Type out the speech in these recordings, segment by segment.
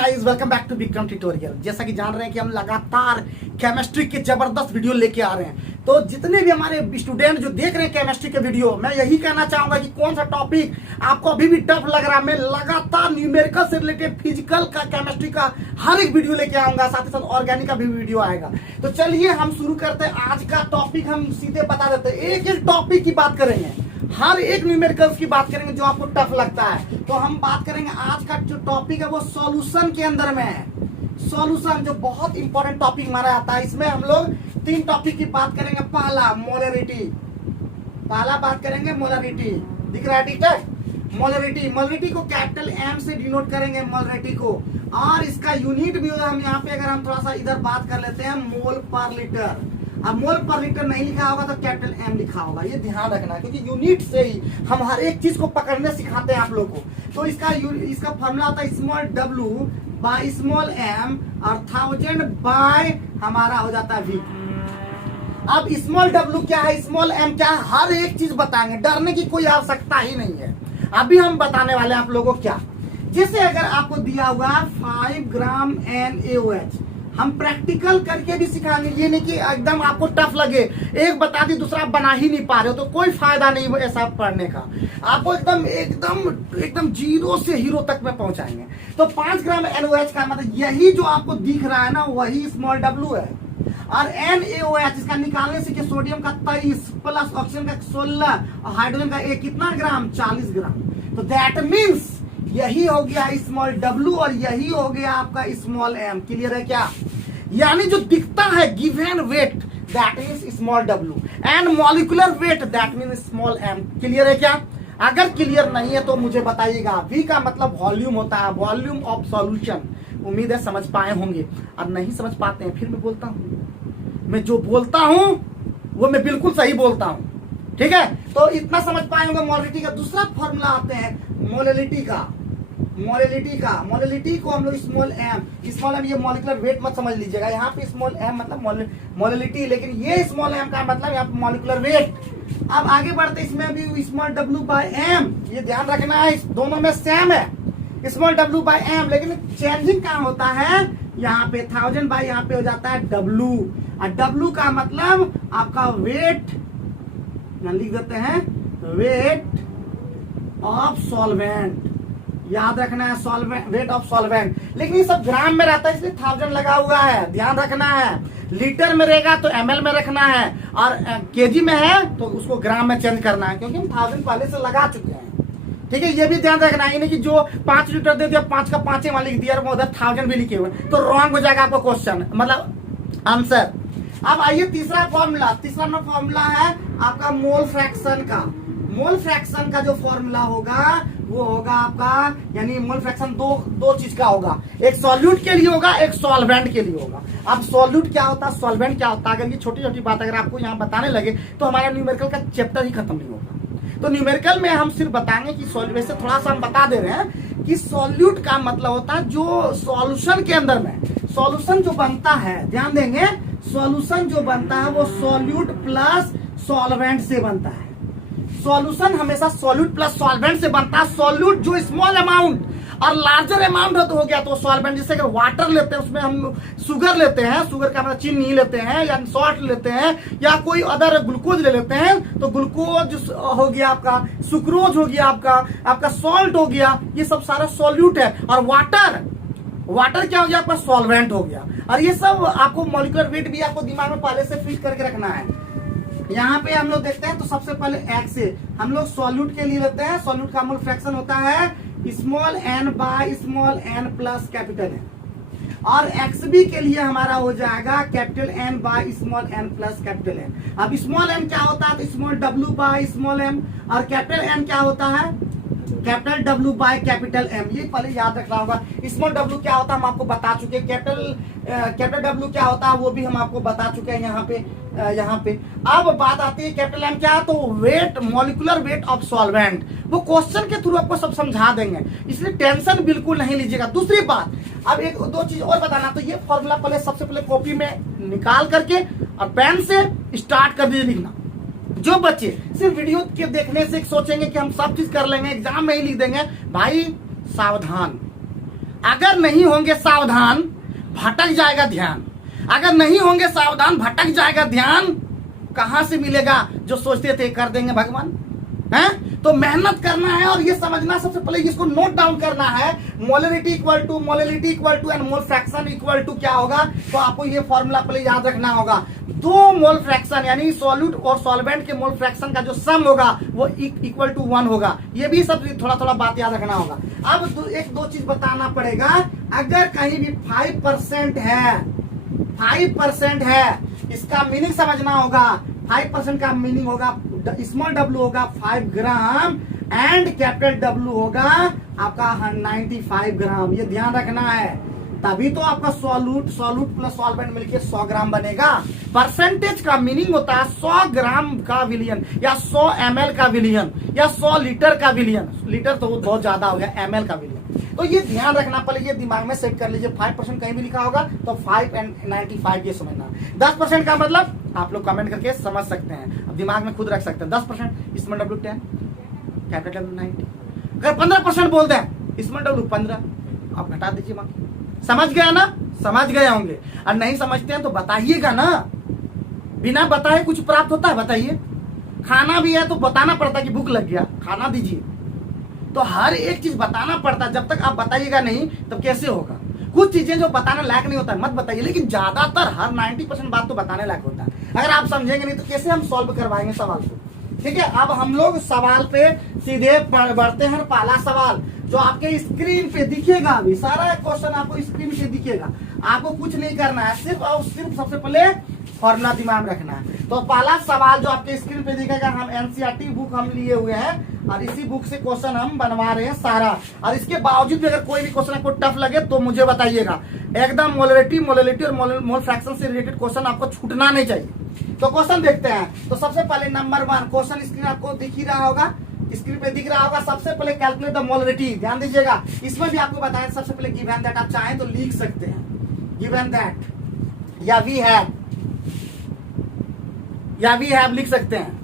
Guys, welcome back to Vikram tutorial. जैसा कि जान रहे हैं कि हम लगातार केमिस्ट्री के जबरदस्त वीडियो लेके आ रहे हैं। तो जितने भी हमारे स्टूडेंट जो देख रहे हैं केमिस्ट्री के वीडियो, मैं यही कहना चाहूंगा कि कौन सा टॉपिक आपको अभी भी टफ लग रहा है, मैं लगातार न्यूमेरिकल से रिलेटेड फिजिकल का, केमिस्ट्री का हर एक वीडियो लेके आऊंगा। साथ ही साथ ऑर्गेनिक का भी वीडियो आएगा। तो चलिए हम शुरू करते हैं। आज का टॉपिक हम सीधे बता देते हैं, एक एक टॉपिक की बात करेंगे, हर एक न्यूमेरिकल्स की बात करेंगे जो आपको टफ लगता है। तो हम बात करेंगे, आज का जो टॉपिक है वो सॉल्यूशन के अंदर में है। सॉल्यूशन जो बहुत इंपॉर्टेंट टॉपिक माना जाता है। इसमें हम लोग 3 टॉपिक की बात करेंगे। पहला मोलरिटी, पहला बात करेंगे मोलरिटी, दिख रहा है ठीक है। मोलरिटी, मोलरिटी को कैपिटल एम से डिनोट करेंगे मोलरिटी को, और इसका यूनिट भी होगा। हम यहाँ पे अगर हम थोड़ा सा इधर बात कर लेते हैं, मोल पर लीटर। अब मोल पर लीटर नहीं लिखा होगा तो कैपिटल एम लिखा होगा, ये ध्यान रखना है, क्योंकि यूनिट से ही हम हर एक चीज को पकड़ने सिखाते हैं आप लोग को। तो इसका फॉर्मूला होता है small W by small M और 1000 बाय हमारा हो जाता है वी। अब स्मॉल डब्ल्यू क्या है, स्मॉल एम क्या है, हर एक चीज बताएंगे, डरने की कोई आवश्यकता ही नहीं है। अभी हम बताने वाले हैं आप लोगों को क्या। जैसे अगर आपको दिया हुआ 5 ग्राम NaOH, हम प्रैक्टिकल करके भी सिखाएंगे। ये नहीं कि एकदम आपको टफ लगे, एक बता दी दूसरा बना ही नहीं पा रहे हो तो कोई फायदा नहीं ऐसा पढ़ने का। आपको एकदम एकदम एकदम जीरो से हीरो तक में पहुंचाएंगे। तो 5 ग्राम NaOH का मतलब यही जो आपको दिख रहा है ना, वही स्मॉल डब्ल्यू है। और NaOH इसका निकालने से कि सोडियम का 23 प्लस ऑक्सीजन का 16 और हाइड्रोजन का एक कितना ग्राम, 40 ग्राम। तो दैट मीन्स यही हो गया स्मॉल डब्ल्यू और यही हो गया आपका स्मॉल एम। क्लियर है क्या? यानी जो दिखता है given weight that means small W and molecular weight that means small M. Clear है क्या? अगर क्लियर नहीं है तो मुझे बताइएगा। वी का मतलब वॉल्यूम होता है, वॉल्यूम ऑफ सॉल्यूशन। उम्मीद है समझ पाए होंगे, और नहीं समझ पाते हैं फिर मैं बोलता हूँ, मैं जो बोलता हूँ वो मैं बिल्कुल सही बोलता हूँ, ठीक है। तो इतना समझ पाए होंगे। मोलरिटी का दूसरा फॉर्मूला आते हैं मोलरिटी का। मोलरिटी को हम लोग स्मॉल एम, ये मॉलिक्यूलर वेट मत समझ लीजिएगा। यहाँ पे स्मॉल एम मतलब मोलरिटी, लेकिन ये स्मॉल एम का मतलब यहाँ पे मॉलिक्यूलर वेट। अब आगे बढ़ते, इसमें भी स्मॉल डब्ल्यू बाय एम, ये ध्यान रखना है, दोनों में सेम है स्मॉल डब्ल्यू बाय एम, लेकिन चेंजिंग कहाँ होता है, यहाँ पे 1000 बाय यहाँ पे हो जाता है डब्ल्यू। और डब्ल्यू का मतलब आपका वेट, लिख देते हैं वेट ऑफ सॉल्वेंट। याद रखना है सॉल्वेंट, वेट ऑफ सॉल्वेंट। लेकिन ये सब ग्राम में रहता है इसलिए 1000 लगा हुआ है, ध्यान रखना है। लीटर में रहेगा तो ml में रखना है, और केजी में है तो उसको ग्राम में चेंज करना है, क्योंकि हम 1000 पहले से लगा चुके हैं। ठीक है, ये भी ध्यान रखना है, नहीं कि जो 5 लीटर दे दिया 5 का 5 वहां लिख दिया और उधर 1000 भी लिखे हुए तो रॉन्ग हो जाएगा आपका क्वेश्चन, मतलब आंसर। अब आइए तीसरा फॉर्मूला है आपका मोल फ्रैक्शन का। मोल फ्रैक्शन का जो फॉर्मूला होगा वो होगा आपका, यानी मोल फ्रैक्शन दो चीज का होगा, एक सॉल्यूट के लिए होगा, एक सॉल्वेंट के लिए होगा। अब सॉल्यूट क्या होता है, सॉल्वेंट क्या होता है, अगर ये छोटी छोटी बात अगर आपको यहाँ बताने लगे तो हमारा न्यूमेरिकल का चैप्टर ही खत्म नहीं होगा। तो न्यूमेरिकल में हम सिर्फ बताएंगे कि सॉल्यूट से थोड़ा सा हम बता दे रहे हैं कि सॉल्यूट का मतलब होता है जो सॉल्यूशन के अंदर में सॉल्यूशन जो बनता है, ध्यान देंगे, सॉल्यूशन जो बनता है वो सॉल्यूट प्लस सॉल्वेंट से बनता है। सॉल्यूशन हमेशा सॉल्यूट प्लस सॉल्वेंट से बनता है। सॉल्यूट जो स्मॉल अमाउंट और लार्जर अमाउंट तो हो गया तो सॉल्वेंट। जैसे अगर वाटर लेते हैं उसमें हम शुगर लेते हैं, शुगर का मतलब चीनी लेते हैं या सॉल्ट लेते हैं या कोई अदर ग्लूकोज ले लेते हैं, तो ग्लूकोज हो गया आपका, सुक्रोज हो गया आपका सॉल्ट हो गया, ये सब सारा सॉल्यूट है। और वाटर क्या हो गया आपका, सॉल्वेंट हो गया। और ये सब आपको मॉलिक्यूलर वेट भी आपको दिमाग में पहले से फिट करके रखना है। यहाँ पे हम लोग देखते हैं तो सबसे पहले एक्स से हम लोग सॉल्यूट के लिए लेते हैं। सॉल्यूट का मोल फ्रैक्शन होता है small N by small N plus capital N, और XB के लिए हमारा हो जाएगा capital N by small N plus capital N. अब स्मॉल एन क्या होता है, तो small W by small M, और कैपिटल एन क्या होता है, capital W by capital M. ये पहले याद रखना होगा। स्मॉल डब्ल्यू क्या होता है हम आपको बता चुके हैं, कैपिटल डब्ल्यू क्या होता है वो भी हम आपको बता चुके हैं यहाँ पे। अब बात आती है कैपिटल एम क्या है, तो weight, molecular weight of solvent. वो क्वेश्चन के थ्रू आपको सब समझा देंगे, इसलिए टेंशन बिल्कुल नहीं लीजिएगा। दूसरी बात, अब एक दो चीज और बताना, तो ये फॉर्मूला पहले सबसे पहले कॉपी में निकाल करके और पेन से स्टार्ट कर दीजिए लिखना। जो बच्चे सिर्फ वीडियो के देखने से सोचेंगे कि हम सब चीज कर लेंगे, एग्जाम में ही लिख देंगे, भाई सावधान। अगर नहीं होंगे सावधान भटक जाएगा ध्यान, अगर नहीं होंगे सावधान भटक जाएगा ध्यान। कहां से मिलेगा जो सोचते थे कर देंगे भगवान, हैं? तो मेहनत करना है और ये समझना सबसे पहले, इसको नोट डाउन करना है। Molarity equal to and mole fraction equal to क्या होगा, तो आपको ये फॉर्मूला पहले याद रखना होगा। दो मोल फ्रैक्शन यानी सॉल्यूट और सॉल्वेंट के मोल फ्रैक्शन का जो सम होगा वो इक्वल टू 1 होगा। ये भी सब थोड़ा थोड़ा बात याद रखना होगा। अब दो चीज बताना पड़ेगा। अगर कहीं भी 5% है, 5% है, इसका मीनिंग समझना होगा। 5% का मीनिंग होगा, स्मॉल w होगा 5 ग्राम एंड कैपिटल W होगा आपका 95 ग्राम। ये ध्यान रखना है, तभी तो आपका सॉल्यूट प्लस सॉल्वेंट मिलके 100 ग्राम बनेगा। परसेंटेज का मीनिंग होता है 100 ग्राम का विलियन या 100 ml का विलियन या 100 लीटर का विलियन। लीटर तो बहुत ज्यादा हो गया, ml का विलियन। तो ये ध्यान रखना, पहले ये दिमाग में सेट कर लीजिए। 5% कहीं भी लिखा होगा तो 5 एंड 95 ये समझना। 10% का मतलब आप लोग कमेंट करके समझ सकते हैं, अब दिमाग में खुद रख सकते हैं। 10% स्मॉल w 10, कैपिटल W 90। अगर 15% बोलते हैं स्मॉल w 15, आप घटा दीजिए बाकी। समझ गया ना? समझ गए होंगे। और नहीं समझते हैं तो बताइएगा ना, बिना बताए कुछ प्राप्त होता है? बताइए। खाना भी है तो बताना पड़ता है कि भूख लग गया, खाना दीजिए। तो हर एक चीज बताना पड़ता है। जब तक आप बताइएगा नहीं तब कैसे होगा? कुछ चीजें जो बताने लायक नहीं होता है मत बताइए, लेकिन ज्यादातर हर 90% बात तो बताने लायक होता है। अगर आप समझेंगे नहीं तो कैसे हम सॉल्व करवाएंगे सवाल को? ठीक है, अब हम लोग सवाल पे सीधे बढ़ते हैं। पहला सवाल जो आपके स्क्रीन पे दिखेगा, अभी सारा क्वेश्चन आपको स्क्रीन पे दिखेगा। आपको कुछ नहीं करना है, सिर्फ और सिर्फ सबसे पहले फॉर्मूला दिमाग में रखना है। तो पहला सवाल जो आपके स्क्रीन पे दिखेगा, हम एनसीईआरटी बुक हम लिए हुए हैं और इसी बुक से क्वेश्चन हम बनवा रहे हैं सारा। और इसके बावजूद भी अगर कोई भी क्वेश्चन आपको टफ लगे तो मुझे बताइएगा। एकदम मोलरिटी और मोल फ्रैक्शन से रिलेटेड क्वेश्चन आपको छूटना नहीं चाहिए। तो क्वेश्चन देखते हैं। तो सबसे पहले नंबर 1 क्वेश्चन स्क्रीन आपको दिख ही रहा होगा, स्क्रीन पे दिख रहा होगा। सबसे पहले कैलकुलेट द मोलरिटी, ध्यान दीजिएगा। इसमें भी आपको बताया सबसे पहले गिवन दैट, आप चाहें तो लिख सकते हैं गिवन दैट या वी हैव लिख सकते हैं।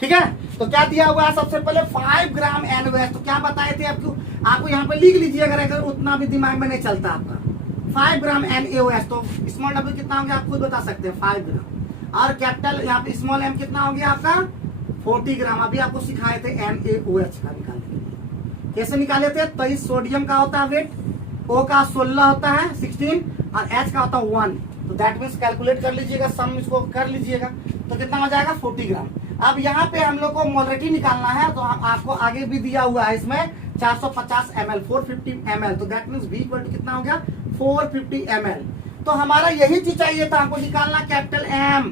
ठीक है, तो क्या दिया हुआ है? सबसे पहले 5 ग्राम NaOH। तो क्या बताए थे आपको यहाँ पे लिख लीजिए अगर उतना भी दिमाग में नहीं चलता आपका। 5 ग्राम NaOH, तो स्मॉल w कितना हो गया आप खुद बता सकते हैं, 5 ग्राम। और कैपिटल यहाँ पे स्मॉल m कितना हो गया आपका 40 ग्राम। अभी आपको सिखाए थे NaOH का निकालने के लिए। कैसे निकाले थे? तो इस सोडियम का होता है वेट, O का 16 होता है 16 और H का होता है 1। तो दैट मीन्स कैलकुलेट कर लीजिएगा, सम इसको कर लीजिएगा तो कितना हो जाएगा 40 ग्राम। अब यहाँ पे हम लोग को मोलरिटी निकालना है, तो आपको आगे भी दिया हुआ है इसमें 450 ml 450 ml। तो that means V equal to कितना हो गया 450 ml। तो हमारा यही चीज चाहिए था, हमको निकालना कैपिटल M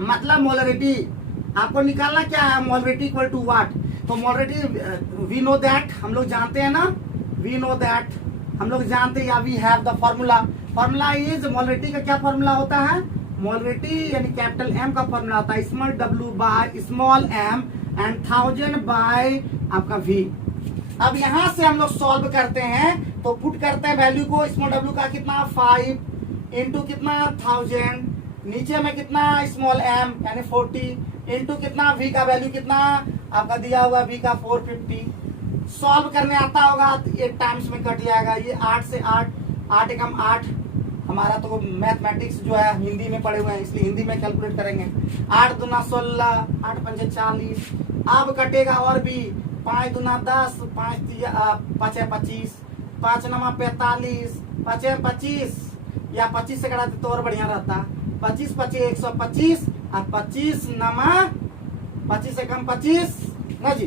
मतलब मोलरिटी। आपको निकालना क्या है? Molarity equal to what? तो मोलरिटी वी नो दैट, हम लोग जानते हैं ना, वी नो दैट हम लोग जानते हैं, या we have the formula. Formula is, molarity का क्या फॉर्मूला होता है? मोलरिटी यानी कैपिटल M का फॉर्मूला होता है small w by small m and 1000 by आपका V। अब यहां से हम लोग सॉल्व करते हैं, तो पुट करते हैं वैल्यू को। स्मॉल w का कितना 5 इंटू कितना 1000, नीचे में कितना स्मॉल m यानी 40 इंटू कितना V का वैल्यू कितना आपका दिया हुआ V का 450। सॉल्व करने आता होगा तो 8 टाइम्स में कट जाएगा। ये 8 से 8 एकम 8। हमारा तो मैथमेटिक्स जो है हिंदी में पढ़े हुए हैं इसलिए हिंदी में कैलकुलेट करेंगे। 8 दूना 16, 8 पंजे 40। अब कटेगा और भी 5 दूना 10, 5 है 25, 5 नमा 45, 5 है 25 या 25 से कटाते तो और बढ़िया रहता। 25 25 125 और 25 नमा 25 से कम 25 ना जी,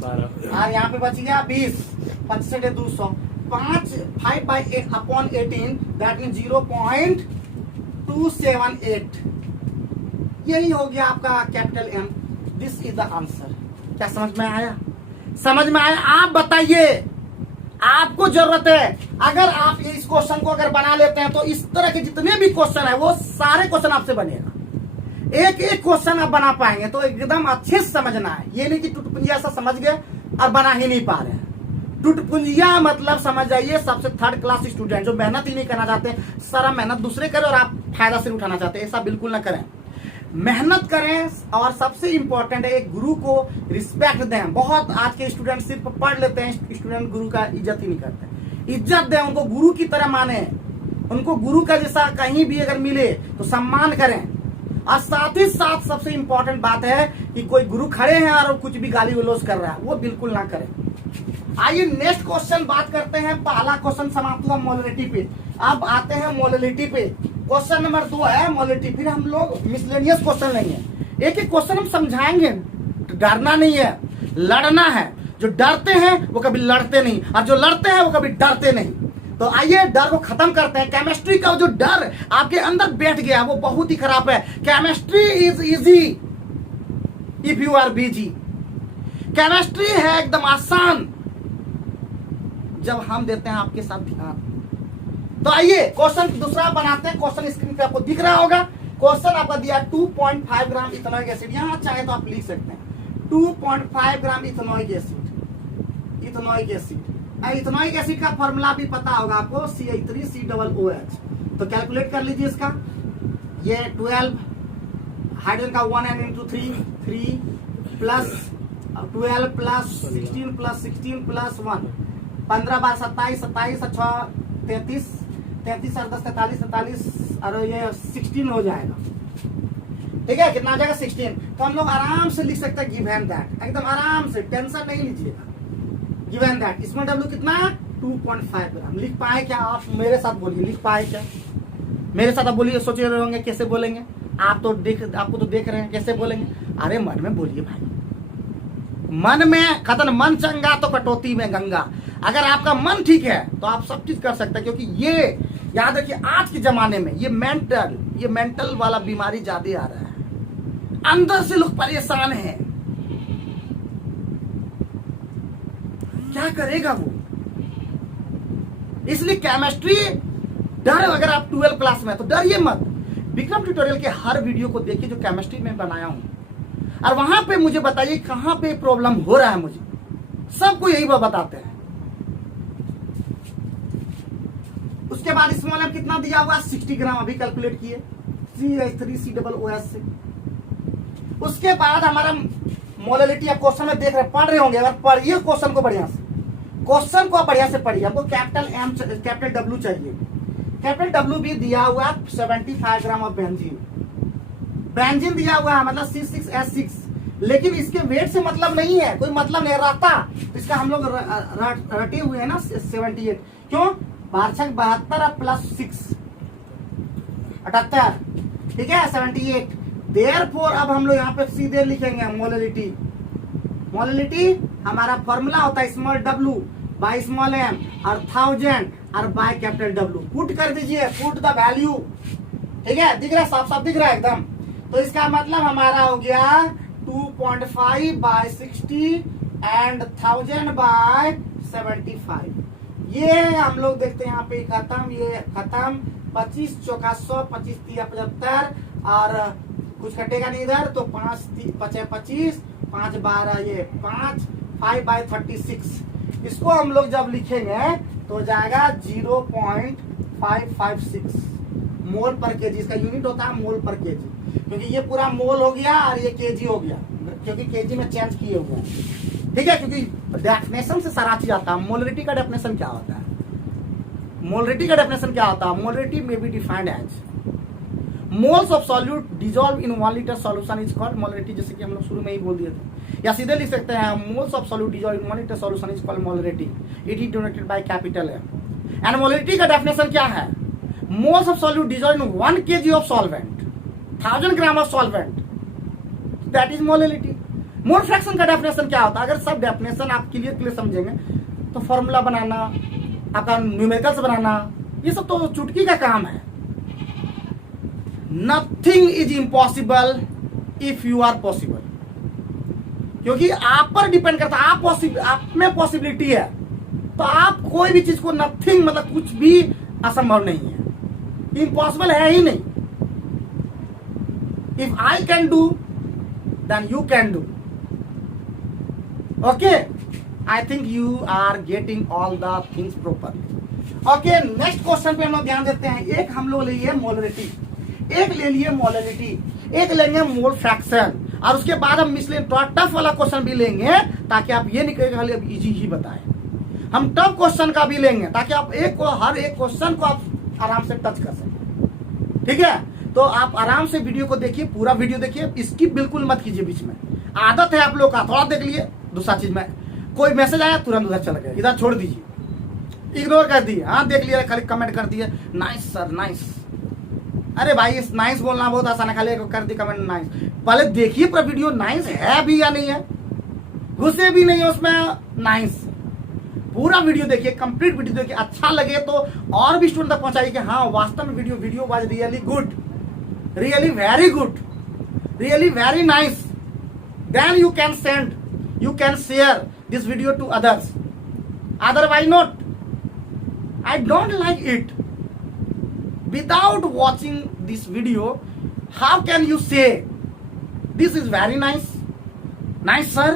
और यहाँ पे बच गया 20, 25 से 200। 5 by 8 upon 18 that means 0.278। यही हो गया आपका capital M। This is the answer. क्या समझ में आया? समझ में आया? आप बताइए, आपको जरूरत है। अगर आप इस क्वेश्चन को अगर बना लेते हैं तो इस तरह के जितने भी क्वेश्चन है वो सारे क्वेश्चन आपसे बनेगा। एक एक क्वेश्चन आप बना पाएंगे। तो एकदम अच्छे से समझना है, ये नहीं कि टुटपुंजिया ऐसा समझ गए और बना ही नहीं पा रहे हैं। टुटपुंजिया मतलब समझ जाइए सबसे 3rd क्लास स्टूडेंट जो मेहनत ही नहीं करना चाहते, सारा मेहनत दूसरे करें और आप फायदा सिर्फ उठाना चाहते हैं, ऐसा बिल्कुल ना करें। मेहनत करें और सबसे इंपॉर्टेंट है एक गुरु को रिस्पेक्ट दें। बहुत आज के स्टूडेंट सिर्फ पढ़ लेते हैं, स्टूडेंट गुरु का इज्जत ही नहीं करते। इज्जत दें, उनको गुरु की तरह माने, उनको गुरु का जैसा कहीं भी अगर मिले तो सम्मान करें। और साथ ही साथ सबसे इंपॉर्टेंट बात है कि कोई गुरु खड़े हैं और कुछ भी गाली गलौज कर रहा है, वो बिल्कुल ना करें। आइए नेक्स्ट क्वेश्चन बात करते हैं। पहला क्वेश्चन समाप्त हुआ मोलरिटी पे, अब आते हैं मोलरिटी पे। क्वेश्चन नंबर 2 है मोलरिटी, फिर हम लोग मिसलेनियस क्वेश्चन लेंगे। एक एक क्वेश्चन हम समझाएंगे, डरना नहीं है, लड़ना है। जो डरते हैं वो कभी लड़ते नहीं, और जो लड़ते हैं वो कभी डरते नहीं। तो आइए डर को खत्म करते हैं। केमिस्ट्री का जो डर आपके अंदर बैठ गया वो बहुत ही खराब है। Chemistry is easy if you are busy. Chemistry है एकदम आसान जब हम देते हैं आपके साथ ध्यान। तो आइए क्वेश्चन दूसरा बनाते हैं। क्वेश्चन स्क्रीन पे आपको दिख रहा होगा। क्वेश्चन आपका दिया 2.5 ग्राम इथेनॉइक एसिड, यहां चाहे तो आप लिख सकते हैं 2.5 gram ethanoic acid. Ethanoic acid, ethanoic acid का फॉर्मूला भी पता होगा आपको, CH3COOH। तो कैलकुलेट कर लीजिए इसका। ये 12 हाइड्रोजन का 1 n × 3 plus 12 plus 16 plus 16 plus 1, 15 बार 27, 27 और 6 33, 33 और 10 43, 43 और ये 16 हो जाएगा। ठीक है, कितना आ जाएगा 16। तो हम लोग आराम से लिख सकते हैं गिव एंड दैट, एकदम आराम से, टेंशन नहीं लीजिएगा। गिव एंड दैट, इसमें W कितना 2.5 ग्राम। लिख पाए क्या आप? मेरे साथ बोलिए, लिख पाए क्या? मेरे साथ आप बोलिए। सोच रहे होंगे कैसे बोलेंगे, आपको तो देख रहे हैं कैसे बोलेंगे। अरे मन में बोलिए भाई, मन में खतन मन चंगा तो कटौती में गंगा। अगर आपका मन ठीक है तो आप सब चीज कर सकते हैं, क्योंकि ये याद रखिए आज के जमाने में ये मेंटल वाला बीमारी ज्यादा आ रहा है। अंदर से लोग परेशान हैं, क्या करेगा वो। इसलिए केमिस्ट्री डर, अगर आप 12 क्लास में तो डरिए मत। विक्रम ट्यूटोरियल के हर वीडियो को देखिए जो केमिस्ट्री में बनाया हूं, और वहां पे मुझे बताइए कहां पे प्रॉब्लम हो रहा है। मुझे सबको यही बताते हैं। उसके बाद स्मॉल एम कितना दिया हुआ 60 ग्राम, अभी कैलकुलेट किए CH3COOH से। उसके बाद हमारा मोलरिटी आप क्वेश्चन में देख रहे पढ़ रहे होंगे, अगर पढ़िए क्वेश्चन को बढ़िया से, क्वेश्चन को बढ़िया से पढ़िए। हमको कैपिटल W चाहिए। कैपिटल W भी दिया हुआ 75 ग्राम ऑफ बेंजीन। बेंजीन दिया हुआ है मतलब C6H6, लेकिन इसके वेट से मतलब नहीं है, कोई मतलब नहीं रहता। तो इसका हम लोग रटे हुए है ना 78। क्यों? 72 प्लस 6 78, ठीक है 78। देयरफॉर अब हम लोग यहाँ पे सीधे लिखेंगे मोलरिटी। मोलरिटी हमारा फॉर्मूला होता है small W by small m और 1000 और बाय कैपिटल W। पुट कर दीजिए, पुट द वैल्यू। ठीक है, दिख रहा है, साफ साफ दिख रहा है एकदम। तो इसका मतलब हमारा हो गया 2.5 बाय 60 एंड 1000 बाय 75। ये हम लोग देखते हैं यहाँ पे खत्म, ये खत्म। 25 चौका 100, 25 3 75 और कुछ कटेगा नहीं इधर, तो 5 25, 5 12 ये 5 बाय 36। इसको हम लोग जब लिखेंगे तो हो जाएगा 0.556 मोल पर केजी। इसका यूनिट होता है मोल पर केजी, क्योंकि ये पूरा मोल हो गया और ये केजी हो गया, क्योंकि केजी में चेंज किए हुए हैं। ठीक है, क्योंकि डेफिनेशन से सारा चीज आता है। मोलरिटी का डेफिनेशन क्या होता है? मोलरिटी का डेफिनेशन क्या होता है? Molarity may be defined as moles of solute dissolved in 1 litre solution is called molarity. जैसे कि हम लोग शुरू में ही बोल दिए थे, या सीधे लिख सकते हैं moles of solute dissolved in 1 litre solution is called molarity. It is denoted by capital M। And molarity का डेफिनेशन क्या है? Moles of solute dissolved in 1 kg of solvent, 1000 gram of solvent, that is molarity. Mole fraction का definition क्या होता है? अगर सब definition आप क्लियर समझेंगे तो फॉर्मूला बनाना, आपका न्यूमेरिकल्स बनाना, ये सब तो चुटकी का काम है। Nothing is impossible if you are possible, क्योंकि आप पर डिपेंड करता है। आप में पॉसिबिलिटी है तो आप कोई भी चीज को, नथिंग मतलब कुछ भी असंभव नहीं है, इम्पॉसिबल है ही नहीं। If I can do then you can do. Okay, I think you are getting all the things properly. Okay, next question पे हम लोग ध्यान देते हैं। एक हम लोग लिए मोलरिटी, एक ले लिए मोलरिटी, एक लेंगे मोल फ्रैक्शन, और उसके बाद हम मिसलेनियस थोड़ा टफ वाला क्वेश्चन भी लेंगे ताकि आप ये निकलेगा खाली अब इजी ही बताएं। हम टफ क्वेश्चन का भी लेंगे ताकि आप हर एक क्वेश्चन को आप आराम से टच कर सकें। ठीक है, तो आप आराम से वीडियो को देखिए, पूरा वीडियो देखिए, स्किप बिल्कुल मत कीजिए बीच में। आदत है आप लोग का, थोड़ा देख लिए, दूसरा चीज में कोई मैसेज आया तुरंत उधर चला गया, इधर छोड़ दीजिए, इग्नोर कर दिए। हाँ देख लिया, खाली कमेंट कर दिए नाइस सर नाइस। अरे भाई इस नाइस बोलना बहुत आसान है, खाली कर दी कमेंट नाइस। पहले देखिए पूरा वीडियो नाइस है भी या नहीं है, घुसे भी नहीं है उसमें नाइस। पूरा वीडियो देखिए, कंप्लीट वीडियो देखिए, अच्छा लगे तो और भी स्टूडेंट तक पहुंचाइए कि हाँ वास्तव में video was really good, really very good, really very nice. Then you can send, you can share this video to others, otherwise not. I don't like it. Without watching this video, how can you say this is very nice? Nice sir.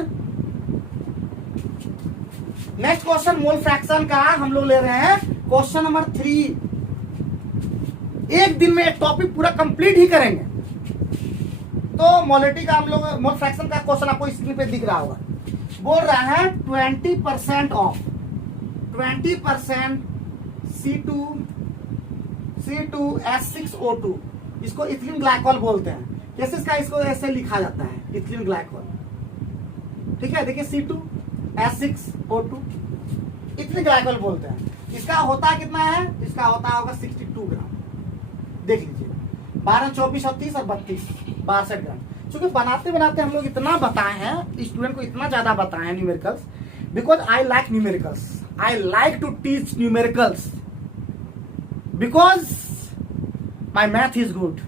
Next question mole fraction का हम लोग ले रहे हैं question number 3। एक दिन में एक टॉपिक पूरा कंप्लीट ही करेंगे। तो मोलिटी का हम लोग मोल फ्रैक्शन का क्वेश्चन आपको स्क्रीन पे दिख रहा होगा। बोल रहा है 20% ऑफ 20% C2H6O2, इसको इथिलीन ग्लाइकॉल बोलते हैं। कैसे इसका इसको ऐसे लिखा जाता है इथिलीन ग्लाइकॉल। ठीक है, देखिए C2H6O2 इथिलीन ग्लाइकॉल बोलते हैं। इसका होता कितना है, इसका होता होगा 62 ग्राम। देख लीजिए 12, 24 और 30 और 32 62 ग्राम। क्योंकि बनाते बनाते हम लोग इतना बताए हैं, स्टूडेंट को इतना ज्यादा बताए हैं numericals, because I like numericals, I like to teach numericals because my math is good.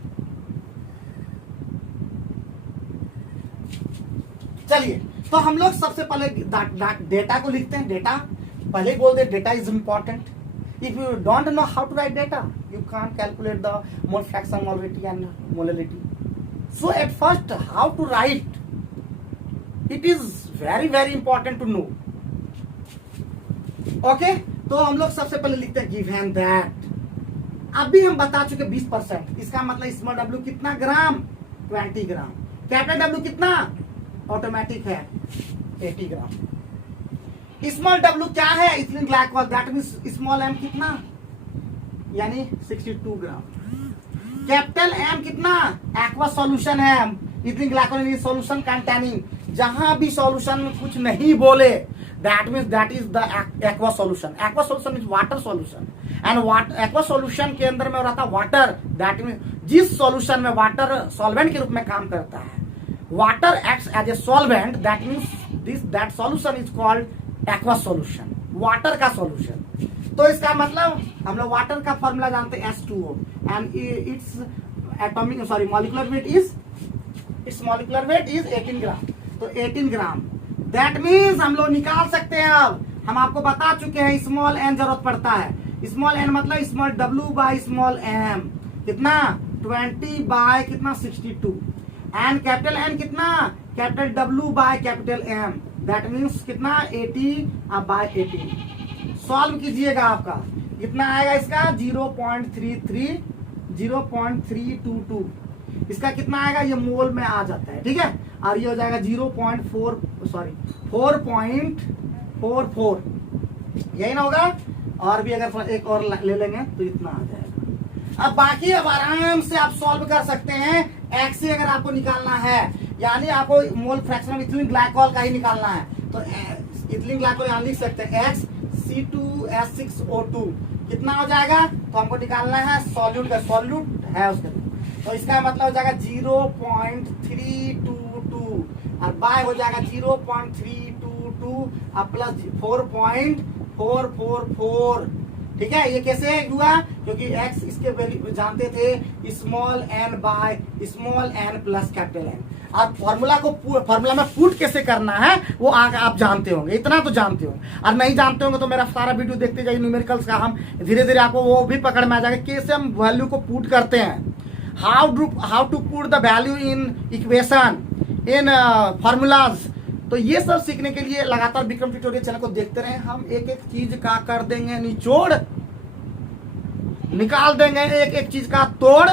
चलिए तो हम लोग सबसे पहले डेटा को लिखते हैं। डेटा पहले ही बोल दे, data is important. If you don't know how to write data, you can't calculate the mole fraction, molarity and molality. So at first how to write, it is very very important to know. Okay, तो हम लोग सबसे पहले लिखते हैं given that। अभी हम बता चुके 20%, इसका मतलब स्मॉल w कितना ग्राम 20 ग्राम, कैपिटल W कितना ऑटोमेटिक है 80 ग्राम। स्मॉल w क्या है ethylene glycol, that means small m कितना यानी 62 ग्राम। कैपिटल M कितना एक्वा सॉल्यूशन है, इथिलीन ग्लाइकॉल सॉल्यूशन कंटेनिंग, जहां भी सॉल्यूशन में कुछ नहीं बोले that means that is the aqua solution. Aqua solution is water solution and aqua solution के अंदर में रहता वाटर, दैट मींस जिस सॉल्यूशन में वाटर सॉल्वेंट के रूप में काम करता है, water acts as a solvent, that means that solution is called aqua solution, water का सॉल्यूशन। तो इसका मतलब हम लोग वाटर का फॉर्मूला जानते हैं H2O and its atomic sorry molecular weight is 18 ग्राम। तो 18 ग्राम दैट मींस हम लोग निकाल सकते हैं। अब हम आपको बता चुके हैं स्मॉल n जरूरत पड़ता है। स्मॉल n मतलब small w by small m कितना 20 बाय कितना 62 एंड कैपिटल N कितना capital W by capital M that means कितना 80 बाय 18। सॉल्व कीजिएगा आपका कितना आएगा, इसका 0.322। इसका कितना आएगा, ये मोल में आ जाता है। ठीक है, और ये हो जाएगा 4.44, यही ना होगा। और भी अगर एक और ले लेंगे तो इतना आ जाएगा। अब बाकी अब आराम से आप सॉल्व कर सकते हैं। एक्स से अगर आपको निकालना है, यानी आपको मोल फ्रैक्शन इथिलीन ग्लाइकॉल का ही निकालना है, तो इथिलीन ग्लाइकॉल यहाँ लिख सकते हैं x C2H6O2 कितना हो जाएगा, तो हमको निकालना है सॉल्यूट का, सॉल्यूट है उसका, तो इसका मतलब हो जाएगा 0.322 और बाय हो जाएगा 0.322 और प्लस 4.444। ठीक है, ये कैसे हुआ, क्योंकि x इसके वैल्यू जानते थे small n by small n plus capital N। और फॉर्मूला में पुट कैसे करना है वो आप जानते होंगे, इतना तो जानते होंगे। और नहीं जानते होंगे तो मेरा सारा वीडियो देखते जाइए न्यूमेरिकल्स का, हम धीरे धीरे आपको वो भी पकड़ में आ जाएगा कैसे हम वैल्यू को पुट करते हैं, how to put the value in equation in formulas. तो ये सब सीखने के लिए लगातार विक्रम ट्यूटोरियल चैनल को देखते रहे। हम एक एक चीज का कर देंगे निचोड़, निकाल देंगे एक एक चीज का तोड़,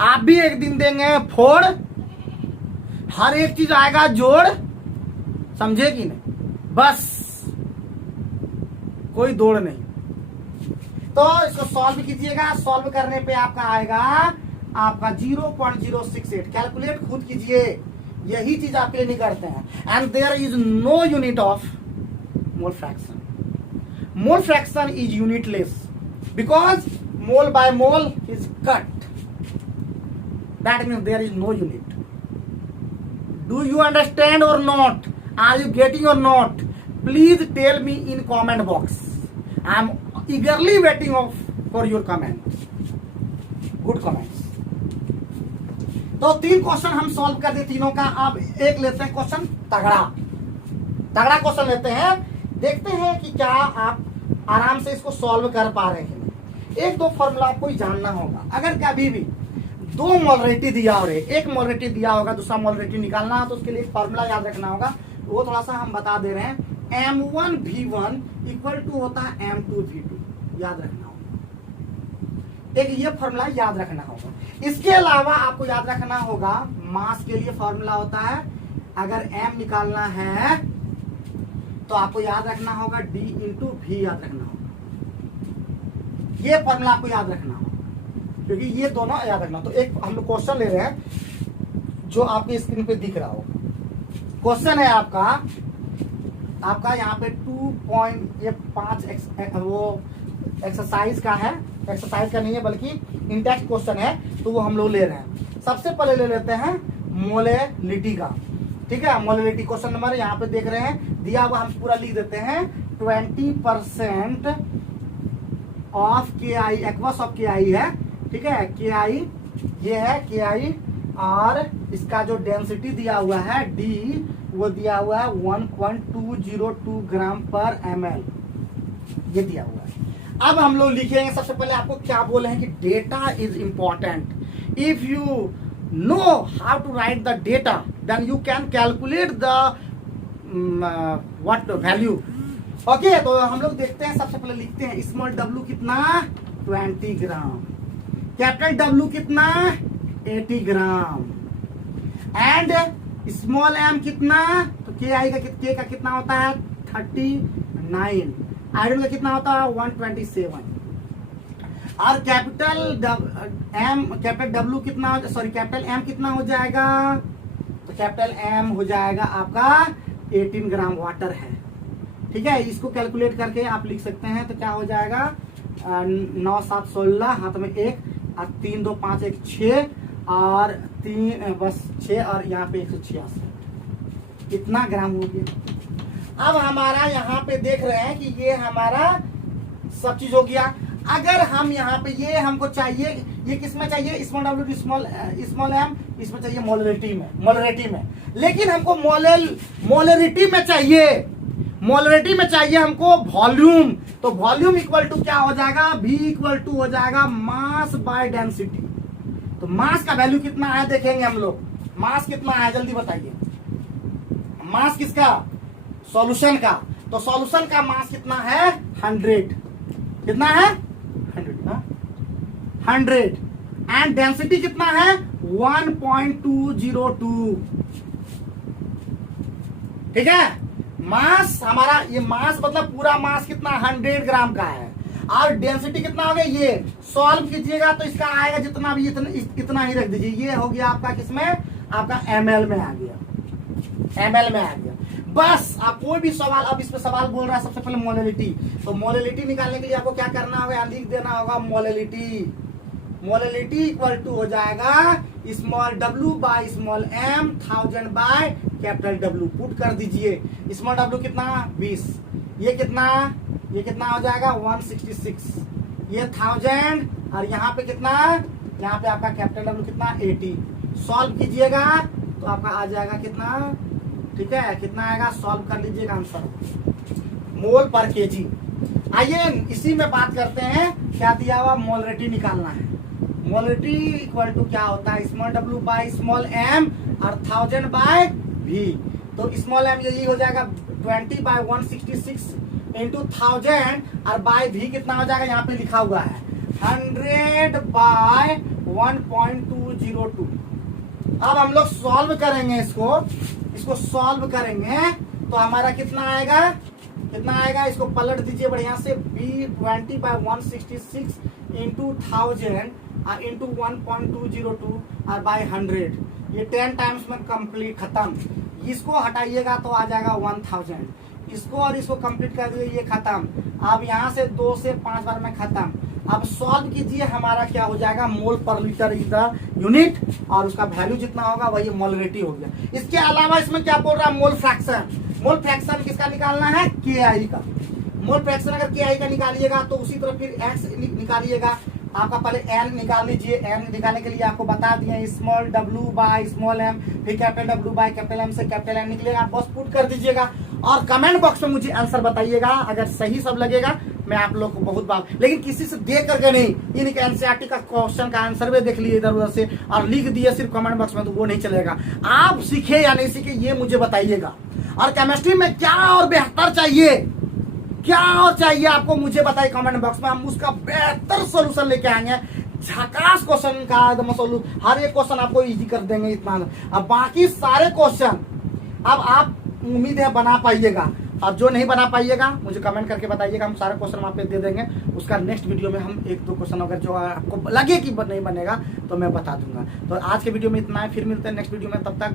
आप भी एक दिन देंगे फोड़, हर एक चीज आएगा जोड़, समझे कि नहीं। बस कोई दौड़ नहीं। तो इसको सॉल्व कीजिएगा, सॉल्व करने पे आपका आएगा आपका 0.068। कैलकुलेट खुद कीजिए, यही चीज आपके लिए नहीं करते हैं। And there is no unit of mole fraction. Mole fraction is unitless because mole by mole is cut, that means there is no unit. Do you understand और नॉट? आर यू गेटिंग और not? Please tell me in comment box. I am eagerly waiting for your comment, good comments। तो 3 question हम solve कर दिए तीनों का। अब एक लेते हैं क्वेश्चन तगड़ा क्वेश्चन लेते हैं, देखते हैं कि क्या आप आराम से इसको सॉल्व कर पा रहे हैं। एक दो फॉर्मूला आपको जानना होगा। अगर कभी भी 2 मोलरिटी दिया और एक मोलरिटी दिया होगा, दूसरा मोलरिटी निकालना है तो उसके लिए फॉर्मूला याद रखना होगा। वो थोड़ा सा हम बता दे रहे हैं। M1V1 इक्वल टू होता है M2V2, याद रखना होगा। एक ये फॉर्मूला याद रखना होगा। इसके अलावा आपको याद रखना होगा मास के लिए फॉर्मूला होता है। अगर M निकालना है तो आपको याद रखना होगा D इंटू V याद रखना होगा। ये फॉर्मूला आपको याद रखना होगा, क्योंकि ये दोनों याद रखना। तो एक हम लोग क्वेश्चन ले रहे हैं जो आपकी स्क्रीन पे दिख रहा होगा। क्वेश्चन है आपका यहाँ पे 2.5 वो एक्सरसाइज का है, एक्सरसाइज का नहीं है बल्कि इंटेक्स्ट क्वेश्चन है, तो वो हम लोग ले रहे हैं। सबसे पहले ले लेते हैं मोलेलिटी का, ठीक है। मोलेलिटी क्वेश्चन नंबर यहाँ पे देख रहे हैं, दिया हुआ हम पूरा लिख देते हैं। 20% of KI, aqueous of KI है, ठीक है। KI ये है KI, और इसका जो डेंसिटी दिया हुआ है D, वो दिया हुआ है 1.202 ग्राम पर ml, ये दिया हुआ है। अब हम लोग लिखेंगे, सबसे पहले आपको क्या बोले हैं कि data is important. If you know how to write the data then you can calculate the what value. Okay, तो हम लोग देखते हैं। सबसे पहले लिखते हैं स्मॉल w कितना 20 ग्राम, कैपिटल W कितना 80 ग्राम, एंड स्मॉल m कितना, तो K का कितना होता है 39, आयरन का कितना होता है 127, और कैपिटल W कितना, सॉरी कैपिटल M कितना हो जाएगा, तो कैपिटल M हो जाएगा आपका 18 ग्राम वाटर है, ठीक है। इसको कैलकुलेट करके आप लिख सकते हैं। तो क्या हो जाएगा 9 7 16, हाथ में 1 और 3 2 5 1 6 और 3 बस 6 और यहाँ पे 186, कितना ग्राम हो गया। अब हमारा यहाँ पे देख रहे हैं कि ये हमारा सब चीज हो गया। अगर हम यहाँ पे ये हमको चाहिए, ये किसमें चाहिए, स्मॉल w स्मॉल m, इसमें चाहिए मोलरिटी में, लेकिन हमको मोलरिटी में चाहिए हमको वॉल्यूम। तो वॉल्यूम इक्वल टू क्या हो जाएगा, V इक्वल टू हो जाएगा मास बाय डेंसिटी। तो मास का वैल्यू कितना है देखेंगे हम लोग। मास कितना है जल्दी बताइए। मास किसका, सॉल्यूशन का। तो सॉल्यूशन का मास कितना है 100, कितना है 100, एंड डेंसिटी कितना है 1.202, ठीक है। मास हमारा, ये मास मतलब पूरा मास कितना 100 ग्राम का है, और डेंसिटी कितना हो गया, ये सॉल्व कीजिएगा तो इसका आएगा जितना भी, इतना ही रख दीजिए। ये हो गया आपका किसमें, आपका ml में आ गया, ml में आ गया। बस आप कोई भी सवाल, अब इसमें सवाल बोल रहा है सबसे पहले मोलेलिटी। तो मोलेलिटी निकालने के लिए आपको क्या करना होगा, लिख देना होगा मोलेलिटी इक्वल टू हो जाएगा small w by small m 1000 by capital W। Put कर दीजिए। स्मॉल w कितना 20, ये कितना हो जाएगा 166, ये 1000, और यहाँ पे कितना, यहाँ पे आपका कैपिटल W कितना 80। सॉल्व कीजिएगा तो आपका आ जाएगा कितना, ठीक है, कितना आएगा, सॉल्व कर लीजिएगा आंसर मोल पर केजी। आइए इसी में बात करते हैं, क्या दिया हुआ, मोलरिटी निकालना है। मोलरिटी इक्वल टू क्या होता है, small w by small m और 1000 बाय v। तो स्मॉल m यही हो जाएगा 20 बाय 166 इंटू 1000, और बाय v कितना हो जाएगा, यहाँ पे लिखा हुआ है 100 बाय 1.202। अब हम लोग सॉल्व करेंगे इसको सॉल्व करेंगे तो हमारा कितना आएगा, कितना आएगा, इसको पलट दीजिए बढ़िया से, B20 by 166 into 1000 into 1.202 और by 100, ये 10 टाइम्स में कंप्लीट खत्म। इसको हटाइएगा तो आ जाएगा 1000, इसको और इसको कंप्लीट कर दिए, ये खत्म। अब यहाँ से 2 से 5 बार में खत्म। अब सॉल्व कीजिए, हमारा क्या हो जाएगा, मोल पर लीटर इज द यूनिट, और उसका वैल्यू जितना होगा वही मोलरिटी हो गया। इसके अलावा इसमें क्या बोल रहा है, मोल फ्रैक्शन। मोल फ्रैक्शन किसका निकालना है, KI का। मोल फ्रैक्शन अगर KI का निकालिएगा तो उसी तरह फिर X निकालिएगा। आपका पहले N निकाल लीजिए। N निकालने के लिए आपको बता दिए, small W by small m, फिर capital W by capital M से कैपिटल N निकलेगा। आप बस पुट कर दीजिएगा और कमेंट बॉक्स में मुझे आंसर बताइएगा। अगर सही सब लगेगा मैं आप लोग को बहुत बात, लेकिन किसी से देख करके नहीं, इनके एनसीईआरटी का क्वेश्चन का आंसर भी देख लिए इधर उधर से और लिख दिए सिर्फ कमेंट बॉक्स में, तो वो नहीं चलेगा। आप सीखे या नहीं सीखे ये मुझे बताइएगा। और केमिस्ट्री में क्या और बेहतर चाहिए, क्या और चाहिए आपको मुझे बताइए कमेंट बॉक्स में, हम उसका बेहतर सोल्यूशन लेके आएंगे। झकास क्वेश्चन का एकदम सोल्यूशन, हर एक क्वेश्चन आपको इजी कर देंगे इतना। अब बाकी सारे क्वेश्चन अब आप उम्मीद है बना पाइएगा, और जो नहीं बना पाइएगा मुझे कमेंट करके बताइएगा, हम सारे क्वेश्चन वहाँ पे दे देंगे। उसका नेक्स्ट वीडियो में हम 1-2 क्वेश्चन अगर जो आपको लगे कि नहीं बनेगा तो मैं बता दूंगा। तो आज के वीडियो में इतना है, फिर मिलते हैं नेक्स्ट वीडियो में, तब तक